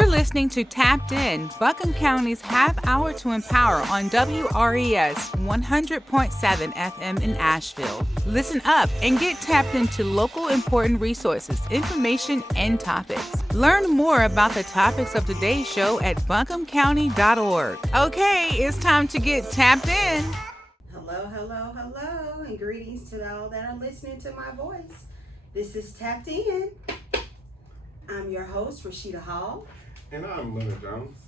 You're listening to Tapped In, Buncombe County's half hour to empower on WRES 100.7 FM in Asheville. Listen up and get tapped into local important resources, information, and topics. Learn more about the topics of today's show at buncombecounty.org. Okay, it's time to get tapped in. Hello, and greetings to all that are listening to my voice. This is Tapped In. I'm your host, Rasheeda Hall. And I'm Leonard Jones.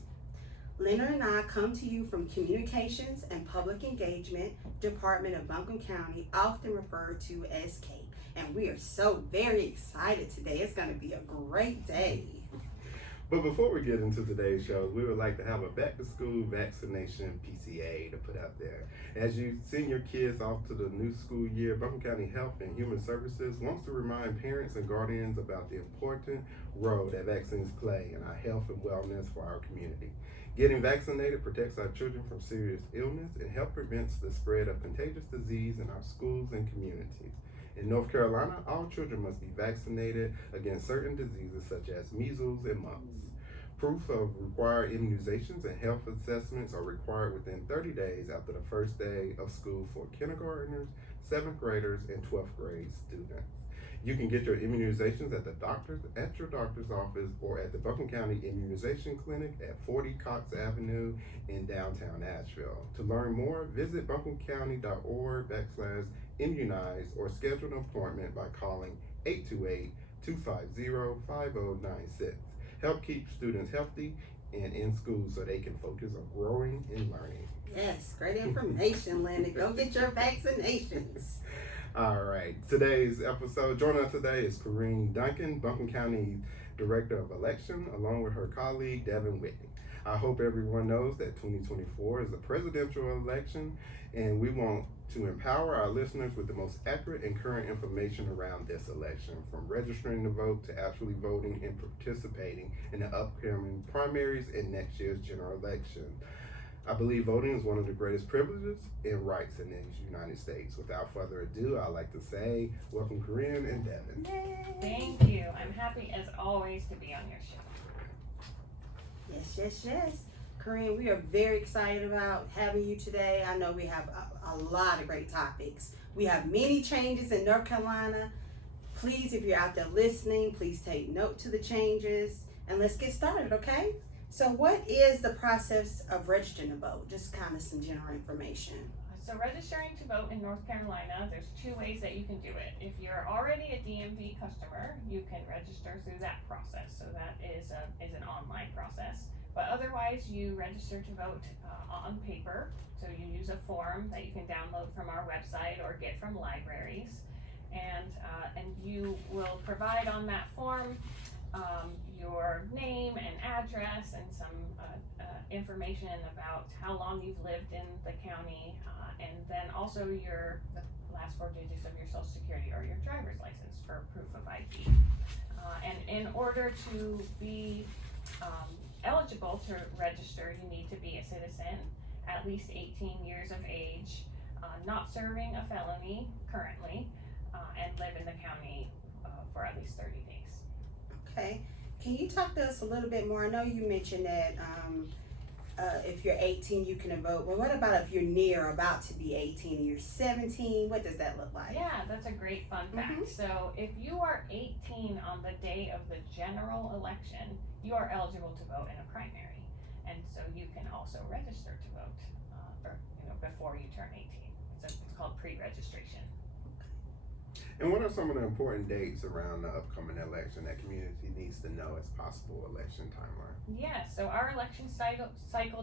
Leonard and I come to you from Communications and Public Engagement Department of Buncombe County, often referred to as CAPE. And we are so very excited today. It's going to be a great day. But before we get into today's show, we would like to have a back-to-school vaccination PCA to put out there. As you send your kids off to the new school year, Buncombe County Health and Human Services wants to remind parents and guardians about the important role that vaccines play in our health and wellness for our community. Getting vaccinated protects our children from serious illness and helps prevent the spread of contagious disease in our schools and communities. In North Carolina, all children must be vaccinated against certain diseases such as measles and mumps. Proof of required immunizations and health assessments are required within 30 days after the first day of school for kindergartners, 7th graders, and 12th grade students. You can get your immunizations at your doctor's office or at the Buncombe County Immunization Clinic at 40 Cox Avenue in downtown Asheville. To learn more, visit buncombecounty.org/immunize or schedule an appointment by calling 828-250-5096. Help keep students healthy and in school so they can focus on growing and learning. Yes, great information, Leonard. Go get your vaccinations. All right, today's episode, joining us today is Corinne Duncan, Buncombe County Director of Election, along with her colleague, Devin Whitney. I hope everyone knows that 2024 is a presidential election, and we want to empower our listeners with the most accurate and current information around this election, from registering to vote to actually voting and participating in the upcoming primaries and next year's general election. I believe voting is one of the greatest privileges and rights in the United States. Without further ado, I'd like to say welcome Corinne and Devin. Yay. Thank you. I'm happy as always to be on your show. Yes. Corinne, we are very excited about having you today. I know we have a lot of great topics. We have many changes in North Carolina. Please, if you're out there listening, please take note to the changes and let's get started, okay? So what is the process of registering to vote? Just kind of some general information. So registering to vote in North Carolina, there's two ways that you can do it. If you're already a DMV customer, you can register through that process. So that is an online process. But otherwise, you register to vote on paper. So you use a form that you can download from our website or get from libraries. And you will provide on that form your name and address and some information about how long you've lived in the county, and then also the last 4 digits of your social security or your driver's license for proof of ID. And in order to be eligible to register, you need to be a citizen, at least 18 years of age, not serving a felony currently, and live in the county for at least 30 days. Okay. Can you talk to us a little bit more? I know you mentioned that if you're 18, you can vote. Well, what about if you're near or about to be 18 and you're 17? What does that look like? Yeah, that's a great fun fact. So if you are 18 on the day of the general election, you are eligible to vote in a primary. And so you can also register to vote before you turn 18. It's called pre-registration. And what are some of the important dates around the upcoming election that community needs to know as possible election timeline? Yes, so our election cycle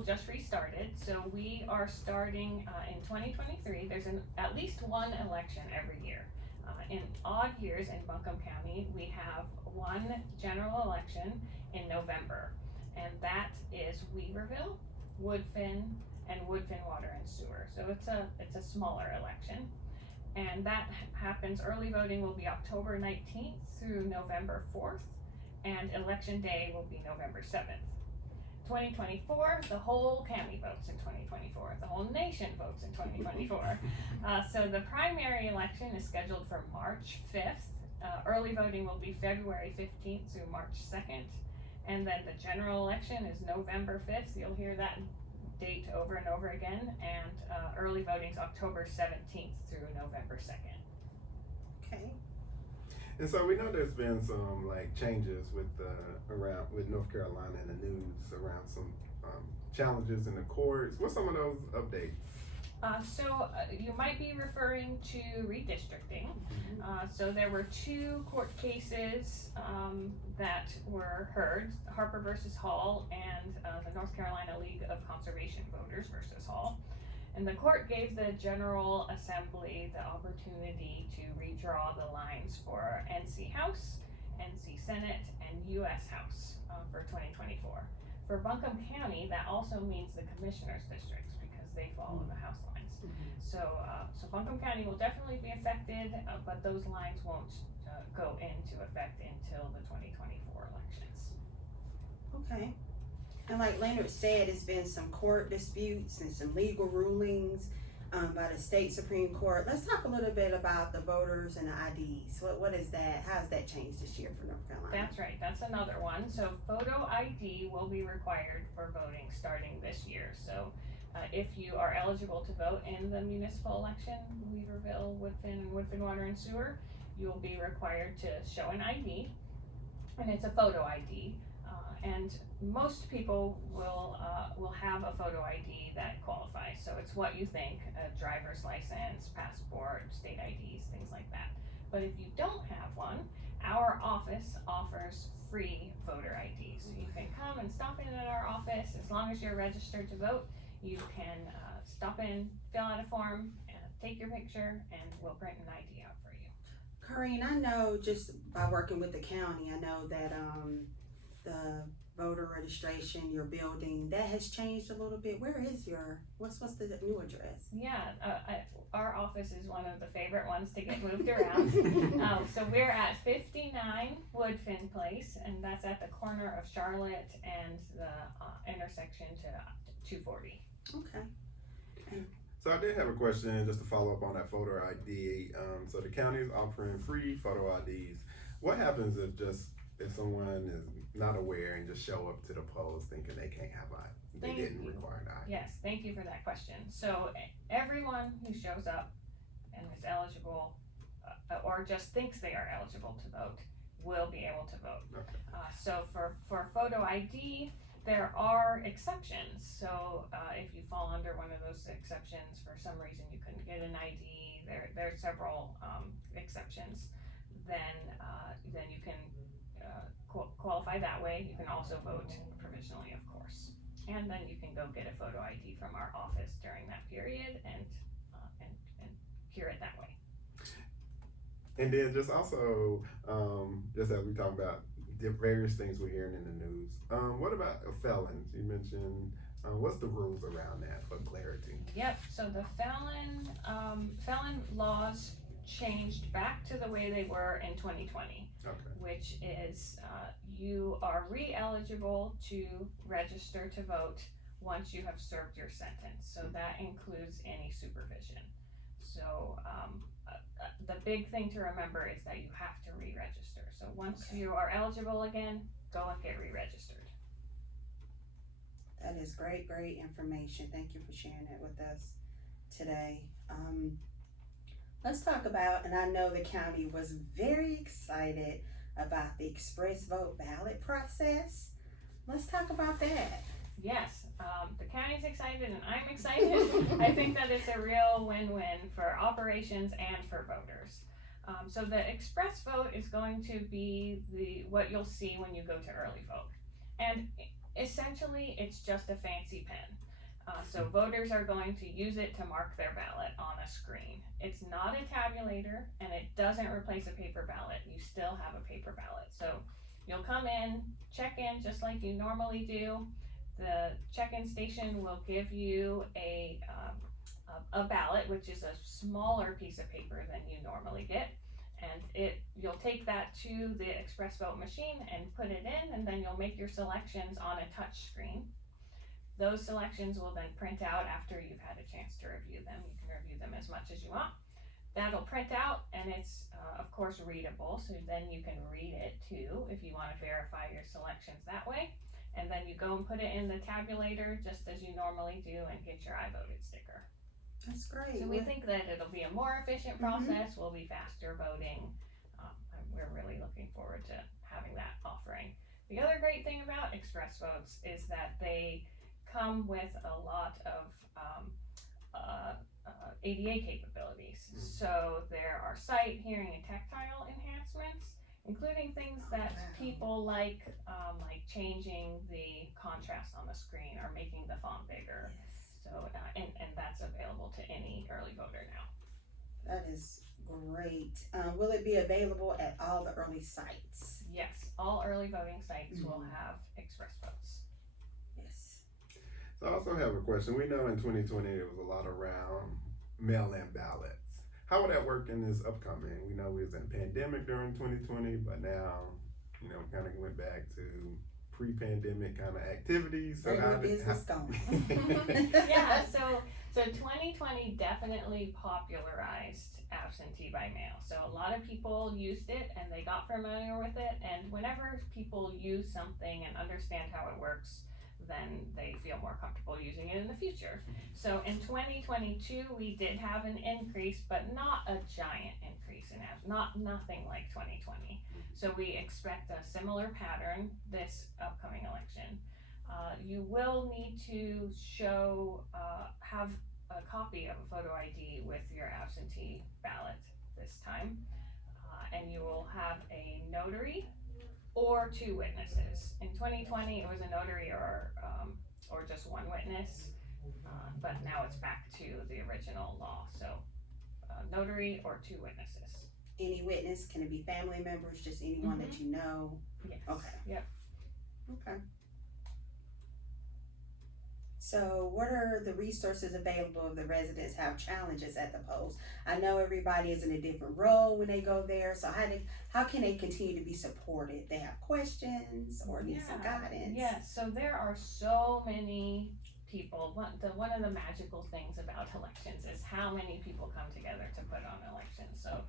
just restarted. So we are starting in 2023. There's at least one election every year. In odd years in Buncombe County, we have one general election in November, and that is Weaverville, Woodfin, and Woodfin Water and Sewer. So it's a smaller election. And that happens, early voting will be October 19th through November 4th, and election day will be November 7th. 2024, the whole county votes in 2024. The whole nation votes in 2024. So the primary election is scheduled for March 5th. Early voting will be February 15th through March 2nd. And then the general election is November 5th. You'll hear that date over and over again. And early voting's October 17th through November 2nd. Okay. And so we know there's been some like changes with North Carolina in the news around some challenges in the courts. What's some of those updates? So you might be referring to redistricting. So there were 2 court cases that were heard, Harper versus Hall and the North Carolina League of Conservation Voters versus Hall. And the court gave the General Assembly the opportunity to redraw the lines for NC House, NC Senate, and US House for 2024. For Buncombe County, that also means the commissioners' districts because they follow the House lines. So Buncombe County will definitely be affected, but those lines won't go into effect until the 2024 elections. Okay. And like Leonard said, it's been some court disputes and some legal rulings by the state Supreme Court. Let's talk a little bit about the voters and the IDs. What is that? How has that changed this year for North Carolina? That's right. That's another one. So photo ID will be required for voting starting this year. So if you are eligible to vote in the municipal election, Weaverville, Woodfin Water and Sewer, you will be required to show an ID, and it's a photo ID. And most people will have a photo ID that qualifies. So it's what you think: a driver's license, passport, state IDs, things like that. But if you don't have one, our office offers free voter IDs. So you can come and stop in at our office as long as you're registered to vote. You can stop in, fill out a form, take your picture, and we'll print an ID out for you. Corinne, I know just by working with the county, I know that the voter registration, your building, that has changed a little bit. Where is what's the new address? Yeah, our office is one of the favorite ones to get moved around. So we're at 59 Woodfin Place, and that's at the corner of Charlotte and the intersection to 240. Okay. So I did have a question just to follow up on that photo ID. So the county is offering free photo IDs. What happens if someone is not aware and just show up to the polls thinking they can't have they didn't require an ID? Yes, thank you for that question. So everyone who shows up and is eligible or just thinks they are eligible to vote will be able to vote. Okay. So for photo ID, there are exceptions. So if you fall under one of those exceptions, for some reason you couldn't get an ID, there are several exceptions, then you can qualify that way. You can also vote provisionally, of course, and then you can go get a photo ID from our office during that period and cure it that way. And then just also, just as we talk about the various things we're hearing in the news, what about felons? You mentioned, what's the rules around that for clarity? Yep, so the felon laws changed back to the way they were in 2020. Okay. Which is you are re-eligible to register to vote once you have served your sentence. So that includes any supervision. So the big thing to remember is that you have to re-register. So once you are eligible again, go and get re-registered. That is great information. Thank you for sharing that with us today. Let's talk about, and I know the county was very excited about the express vote ballot process. Let's talk about that. Yes, the county's excited and I'm excited. I think that it's a real win-win for operations and for voters. So the express vote is going to be what you'll see when you go to early vote. And essentially it's just a fancy pen. So voters are going to use it to mark their ballot on a screen. It's not a tabulator and it doesn't replace a paper ballot. You still have a paper ballot. So you'll come in, check in just like you normally do. The check-in station will give you a ballot, which is a smaller piece of paper than you normally get. And you'll take that to the express vote machine and put it in, and then you'll make your selections on a touch screen. Those selections will then print out after you've had a chance to review them. You can review them as much as you want. that'll print out, and it's of course readable, so then you can read it too if you want to verify your selections that way. And then you go and put it in the tabulator just as you normally do and get your I voted sticker. That's great. So we think that it'll be a more efficient process, will be faster voting. And we're really looking forward to having that offering. The other great thing about Express Votes is that they come with a lot of ADA capabilities. So there are sight, hearing, and tactile enhancements, including things that people like changing the contrast on the screen or making the font bigger. Yes. So, and that's available to any early voter now. That is great. Will it be available at all the early sites? Yes, all early voting sites will have Express Votes. Yes. So I also have a question. We know in 2020 there was a lot around mail-in ballots. How will that work in this upcoming? We know we was in a pandemic during 2020, but now, kind of went back to pre-pandemic kind of activities. So Regular business gone. Yeah, so 2020 definitely popularized absentee by mail. So a lot of people used it and they got familiar with it, and whenever people use something and understand how it works, then they feel more comfortable using it in the future. So in 2022, we did have an increase, but not a giant increase in nothing like 2020. So we expect a similar pattern this upcoming election. You will need to have a copy of a photo ID with your absentee ballot this time. And you will have a notary or 2 witnesses. In 2020, it was a notary or just 1 witness, but now it's back to the original law. So notary or 2 witnesses. Any witness? Can it be family members? Just anyone that you know? Yes. Okay. Yep. Okay. So what are the resources available if the residents have challenges at the polls? I know everybody is in a different role when they go there, so how can they continue to be supported? They have questions or need some guidance? Yes, so there are so many people. One of the magical things about elections is how many people come together to put on elections. So,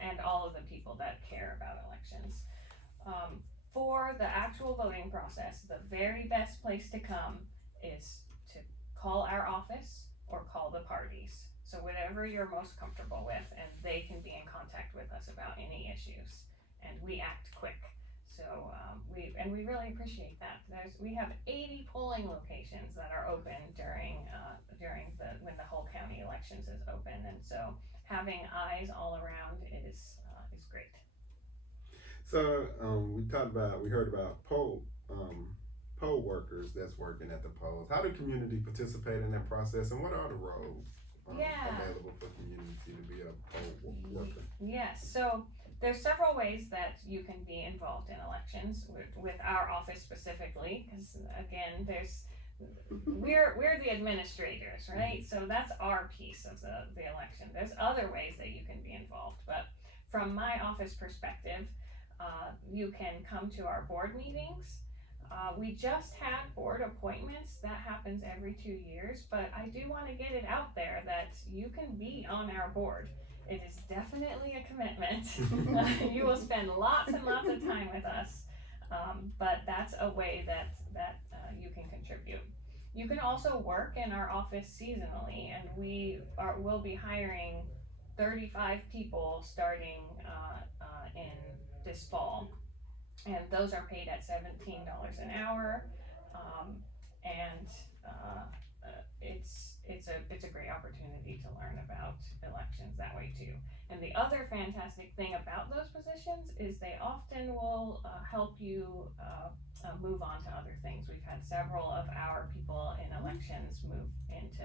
and all of the people that care about elections. For the actual voting process, the very best place to come is to call our office or call the parties. So whatever you're most comfortable with, and they can be in contact with us about any issues, and we act quick. So we really appreciate that. We have 80 polling locations that are open during when the whole county elections is open, and so having eyes all around is great. So we heard about poll workers that's working at the polls. How do community participate in that process, and what are the roles available for community to be a poll worker? Yes, so there's several ways that you can be involved in elections with our office specifically, because again, we're the administrators, right? So that's our piece of the election. There's other ways that you can be involved, but from my office perspective, you can come to our board meetings. We just had board appointments. That happens every 2 years, but I do want to get it out there that you can be on our board. It is definitely a commitment. You will spend lots and lots of time with us, but that's a way that you can contribute. You can also work in our office seasonally, and we'll be hiring 35 people starting in this fall. And those are paid at $17 an hour, and it's a great opportunity to learn about elections that way too. And the other fantastic thing about those positions is they often will help you move on to other things. We've had several of our people in elections move into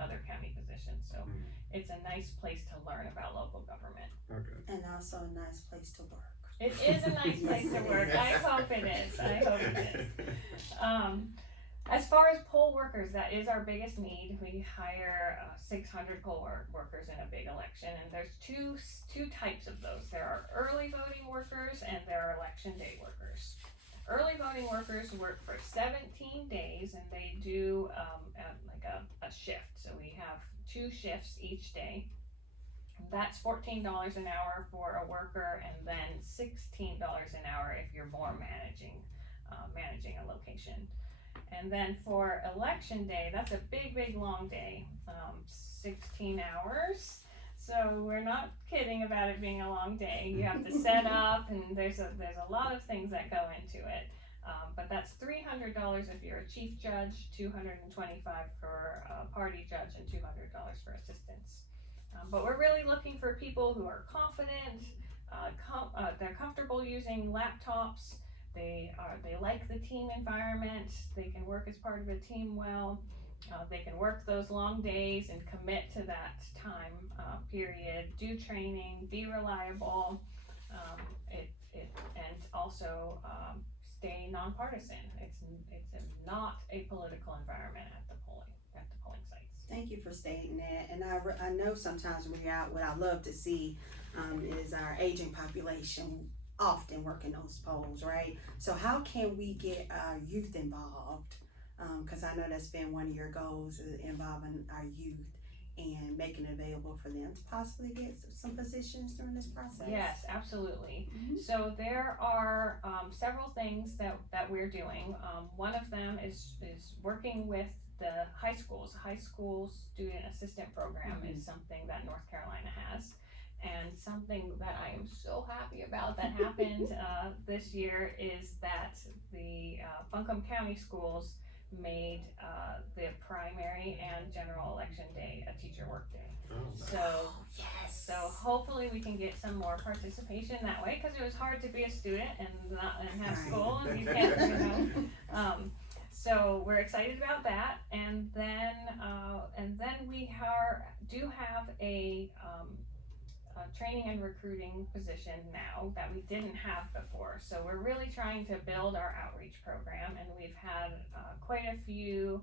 other county positions, so it's a nice place to learn about local government. Okay. And also a nice place to work. It is a nice place to work. I hope it is. As far as poll workers, that is our biggest need. We hire 600 poll workers in a big election, and there's two types of those. There are early voting workers and there are election day workers. Early voting workers work for 17 days, and they do a shift. So we have 2 shifts each day. That's $14 an hour for a worker, and then $16 an hour if you're more managing a location. And then for election day, that's a big long day, 16 hours. So we're not kidding about it being a long day. You have to set up, and there's a lot of things that go into it. But that's $300 if you're a chief judge, $225 for a party judge, and $200 for assistants. But we're really looking for people who are confident, they're comfortable using laptops, they like the team environment, they can work as part of a team well, they can work those long days and commit to that time period, do training, be reliable, and also stay nonpartisan. It's not a political environment at the polling sites. Thank you for stating that. And I know sometimes when we're out, what I love to see is our aging population often working those polls, right? So how can we get our youth involved? Because I know that's been one of your goals, involving our youth and making it available for them to possibly get some positions during this process. Yes, absolutely. Mm-hmm. So there are several things that we're doing. One of them is working with the high schools. High school student assistant program is something that North Carolina has. And something that I am so happy about that happened this year is that the Buncombe County schools made the primary and general election day a teacher work day. Oh, nice. So yes. So hopefully we can get some more participation that way, because it was hard to be a student and have Right. school, and you can't, so we're excited about that. And then we do have a training and recruiting position now that we didn't have before. So we're really trying to build our outreach program, and we've had quite a few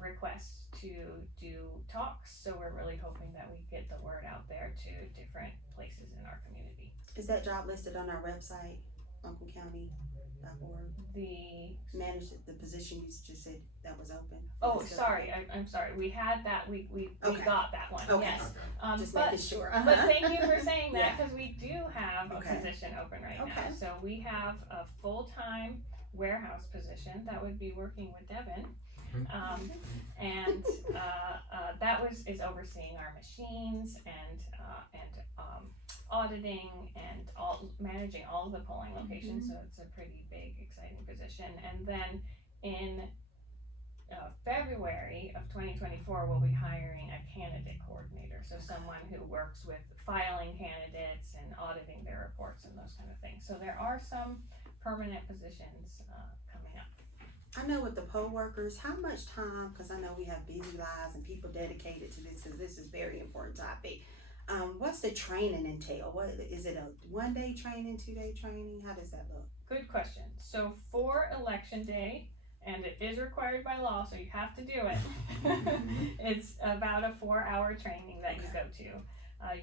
requests to do talks. So we're really hoping that we get the word out there to different places in our community. Is that job listed on our website, buncombecounty.org? The position you just said that was open? Oh, sorry, I'm sorry. We had that. We Okay. got that one. Okay. Yes. Just But making sure. But thank you for saying that, Yeah. because we do have a Okay. position open right Okay. now. So we have a full-time warehouse position that would be working with Devin. And that is overseeing our machines and auditing and managing all of the polling locations. So it's a pretty big, exciting position. And then in February of 2024, we'll be hiring a candidate coordinator. So someone who works with filing candidates and auditing their reports and those kind of things. So there are some permanent positions coming up. I know with the poll workers, how much time, because I know we have busy lives and people dedicated to this, because this is a very important topic. What's the training entail? What is it, a 1-day training, 2-day training? How does that look? Good question. So for election day, and it is required by law, so you have to do it. It's about a 4-hour training that you go to.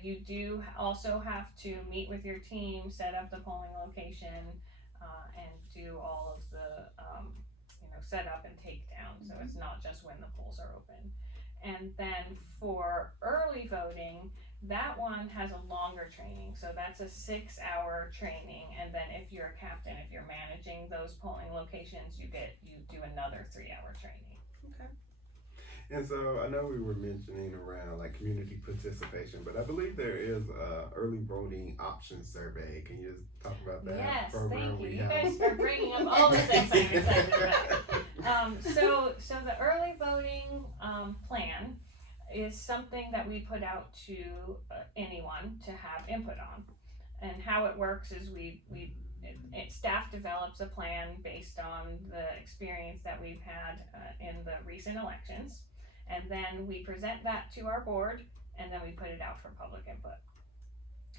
You do also have to meet with your team, set up the polling location, and do all of the set up and take down. So it's not just when the polls are open. And then for early voting, that one has a longer training. So that's a 6-hour training. And then if you're a captain, if you're managing those polling locations, you do another 3-hour training. Okay. And so I know we were mentioning around like community participation, but I believe there is a early voting option survey. Can you just talk about that Yes, program thank you. we You have? guys are bringing up all the things I'm excited about. So the early voting plan is something that we put out to anyone to have input on. And how it works is staff develops a plan based on the experience that we've had in the recent elections. And then we present that to our board, and then we put it out for public input.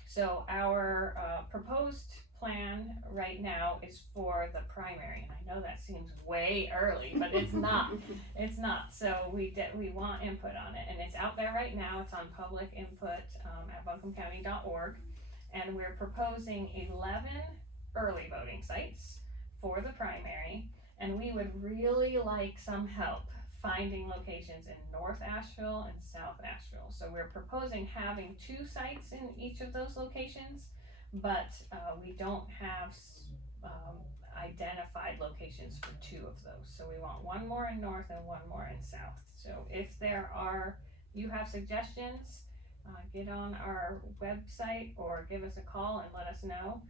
So our proposed plan right now is for the primary, and I know that seems way early, but it's not. It's not. So we want input on it, and it's out there right now. It's on public input at buncombecounty.org, and we're proposing 11 early voting sites for the primary, and we would really like some help finding locations in North Asheville and South Asheville. So we're proposing having 2 sites in each of those locations, but we don't have identified locations for 2 of those. So we want 1 more in North and 1 more in South. So if you have suggestions, get on our website or give us a call and let us know.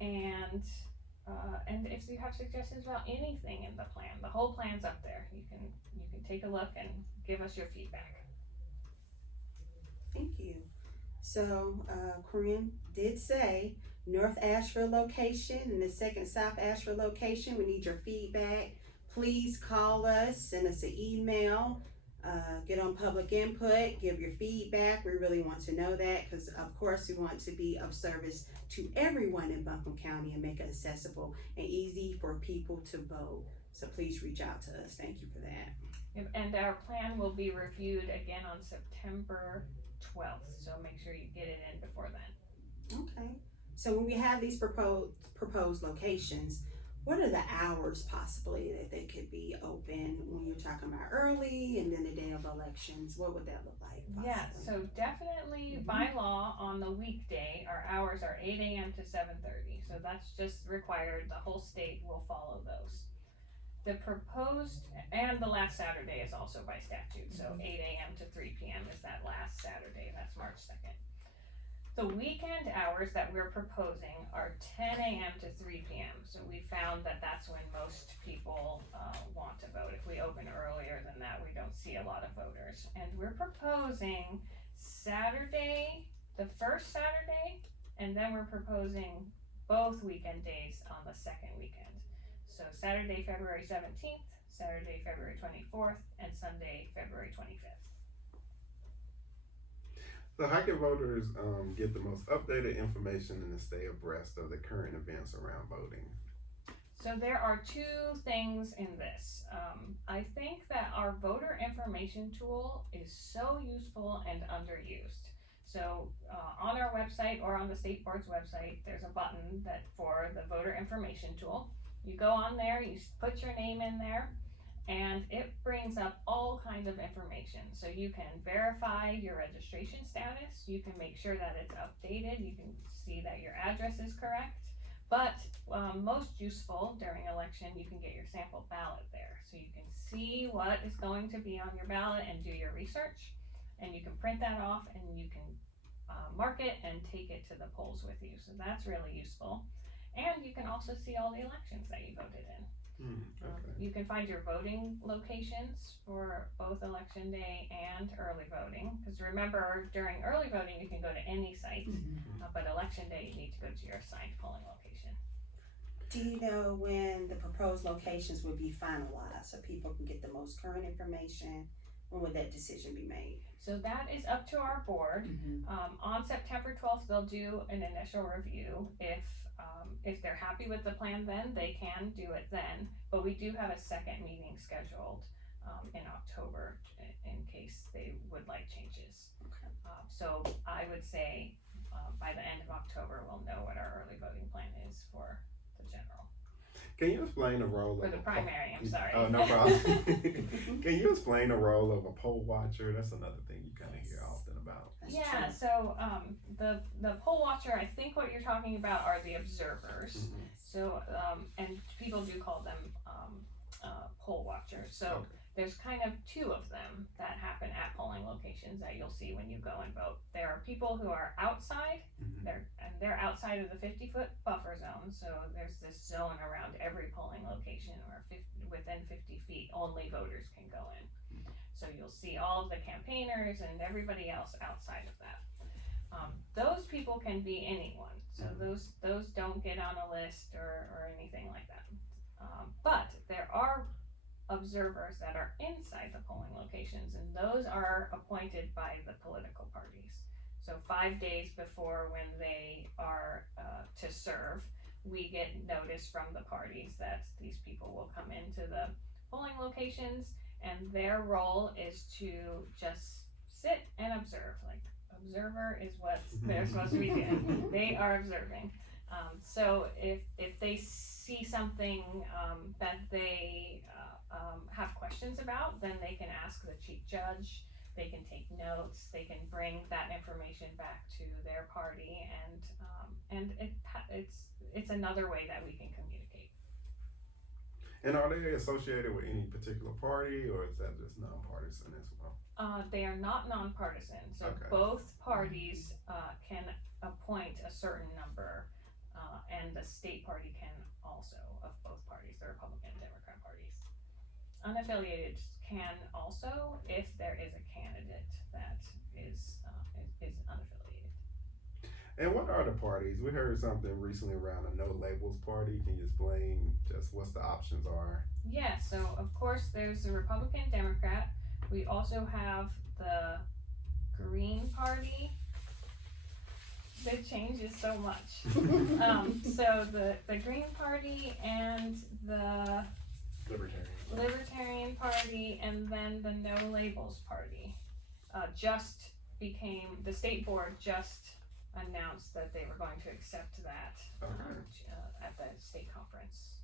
And if you have suggestions about anything in the plan, the whole plan's up there. You can take a look and give us your feedback. Thank you. So, Corinne did say North Asheville location and the second South Asheville location. We need your feedback. Please call us, send us an email, get on public input, give your feedback. We really want to know that because, of course, we want to be of service to everyone in Buncombe County and make it accessible and easy for people to vote. So please reach out to us. Thank you for that. Yep, and our plan will be reviewed again on September 12th. So make sure you get it in before then. Okay. So when we have these proposed locations, what are the hours possibly that they could be open when you're talking about early and then the day of elections? What would that look like? Possibly? Yeah, so definitely by law on the weekday, our hours are 8 a.m. to 7:30. So that's just required. The whole state will follow those. The proposed, and the last Saturday is also by statute. So 8 a.m. to 3 p.m. is that last Saturday. That's March 2nd. The weekend hours that we're proposing are 10 a.m. to 3 p.m. So we found that that's when most people want to vote. If we open earlier than that, we don't see a lot of voters. And we're proposing Saturday, the first Saturday, and then we're proposing both weekend days on the second weekend. So Saturday, February 17th, Saturday, February 24th, and Sunday, February 25th. So how can voters get the most updated information and to stay abreast of the current events around voting? So there are 2 things in this. I think that our voter information tool is so useful and underused. So on our website or on the state board's website, there's a button for the voter information tool. You go on there, you put your name in there, and it brings up all kinds of information. So you can verify your registration status, you can make sure that it's updated, you can see that your address is correct, but most useful during election, you can get your sample ballot there. So you can see what is going to be on your ballot and do your research, and you can print that off and you can mark it and take it to the polls with you. So that's really useful. And you can also see all the elections that you voted in. Okay. You can find your voting locations for both election day and early voting. Because remember, during early voting, you can go to any site, but election day, you need to go to your assigned polling location. Do you know when the proposed locations will be finalized so people can get the most current information? When would that decision be made? So that is up to our board. On September 12th, they'll do an initial review. If they're happy with the plan, then they can do it then. But we do have a second meeting scheduled in October in case they would like changes. So I would say by the end of October, we'll know what our early voting plan is for the general. Can you explain the role For of the primary, I'm sorry. Oh, no problem. Can you explain the role of a poll watcher? That's another thing you kind of hear often about. That's Yeah, true. so the poll watcher, I think what you're talking about are the observers. So and people do call them poll watchers. So Okay. there's kind of 2 of them that happen at polling locations that you'll see when you go and vote. There are people who are outside, they're outside of the 50-foot buffer zone. So there's this zone around every polling location where within 50 feet only voters can go in. So you'll see all of the campaigners and everybody else outside of that. Those people can be anyone. So those don't get on a list or anything like that. But there are observers that are inside the polling locations, and those are appointed by the political parties. So 5 days before when they are to serve, we get notice from the parties that these people will come into the polling locations, and their role is to just sit and observe. Like, observer is what they're supposed to be doing. They are observing. So if they see see something that they have questions about, then they can ask the chief judge. They can take notes. They can bring that information back to their party, and it's another way that we can communicate. And are they associated with any particular party, or is that just nonpartisan as well? They are not nonpartisan, so Okay. both parties can appoint a certain number, and the state party can also, of both parties, the Republican and Democrat parties. Unaffiliated can also, if there is a candidate that is unaffiliated. And what are the parties? We heard something recently around a no labels party. Can you explain just what the options are? Yeah, so of course there's the Republican, Democrat. We also have the Green Party. It changes so much. So the Green Party and the Libertarian Party, and then the No Labels Party just became, the state board just announced that they were going to accept that at the state conference.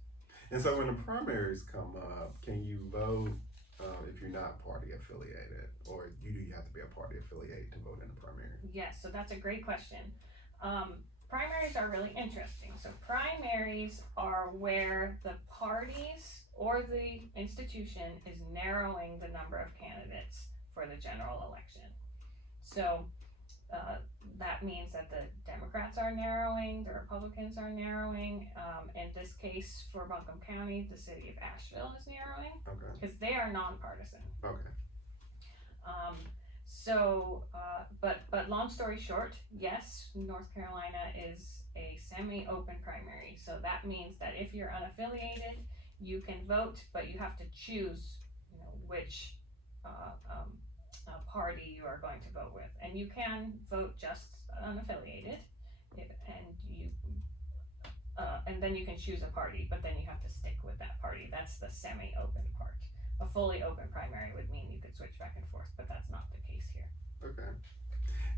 And so when the primaries come up, can you vote if you're not party affiliated, or do you have to be a party affiliated to vote in the primary? Yes, so that's a great question. Primaries are really interesting. So primaries are where the parties or the institution is narrowing the number of candidates for the general election. So that means that the Democrats are narrowing, the Republicans are narrowing. In this case, for Buncombe County, the city of Asheville is narrowing because they are nonpartisan. Okay. But long story short, yes, North Carolina is a semi-open primary. So that means that if you're unaffiliated, you can vote, but you have to choose, which party you are going to vote with. And you can vote just unaffiliated, and then you can choose a party, but then you have to stick with that party. That's the semi-open part. A fully open primary would mean you could switch back and forth, but that's not the case here. Okay.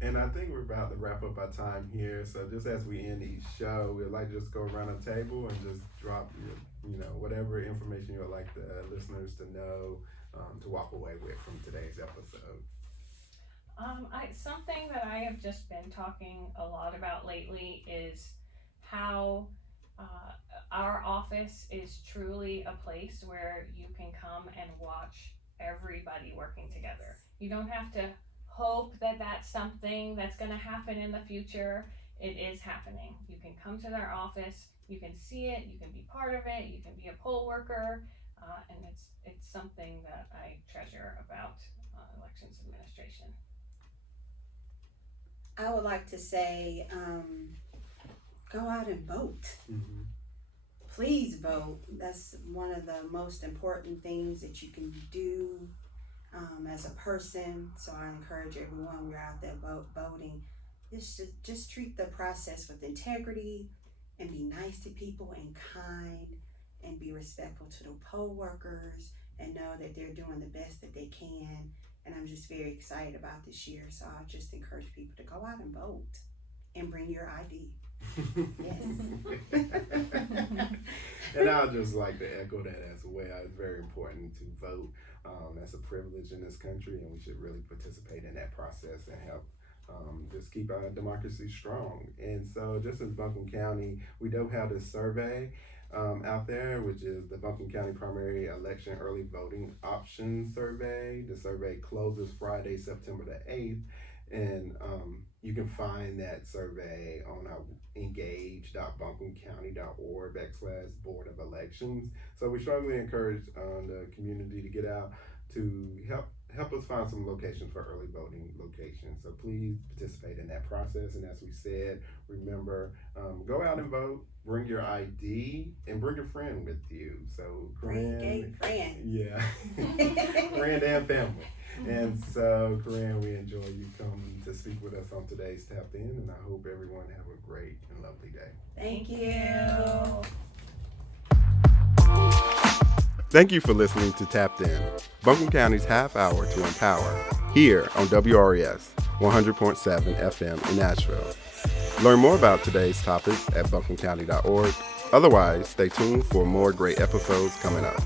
And I think we're about to wrap up our time here. So just as we end each show, we'd like to just go around the table and just drop, whatever information you would like the listeners to know, to walk away with from today's episode. Something that I have just been talking a lot about lately is how our office is truly a place where you can come and watch everybody working together. You don't have to hope that that's something that's going to happen in the future. It is happening. You can come to their office, you can see it, you can be part of it, you can be a poll worker, and it's something that I treasure about elections administration. I would like to say, go out and vote. Mm-hmm. Please vote. That's one of the most important things that you can do as a person. So I encourage everyone, we're out there voting, just treat the process with integrity and be nice to people and kind and be respectful to the poll workers and know that they're doing the best that they can. And I'm just very excited about this year. So I just encourage people to go out and vote and bring your ID. Yes. And I'd just like to echo that as well. It's very important to vote. That's a privilege in this country, and we should really participate in that process and help just keep our democracy strong. And so just as Buncombe County, we do have this survey out there, which is the Buncombe County Primary Election Early Voting Options Survey. The survey closes Friday, September the 8th. And you can find that survey on our engage.buncombecounty.org/Board of Elections. So we strongly encourage the community to get out to help us find some locations for early voting locations. So please participate in that process. And as we said, remember, go out and vote, bring your ID, and bring a friend with you. So Bring a friend. Yeah, friend and family. And so, Corinne, we enjoy you coming to speak with us on today's Tapped In, and I hope everyone have a great and lovely day. Thank you. Thank you for listening to Tapped In, Buncombe County's half hour to empower, here on WRES 100.7 FM in Nashville. Learn more about today's topics at buncombecounty.org Otherwise, stay tuned for more great episodes coming up.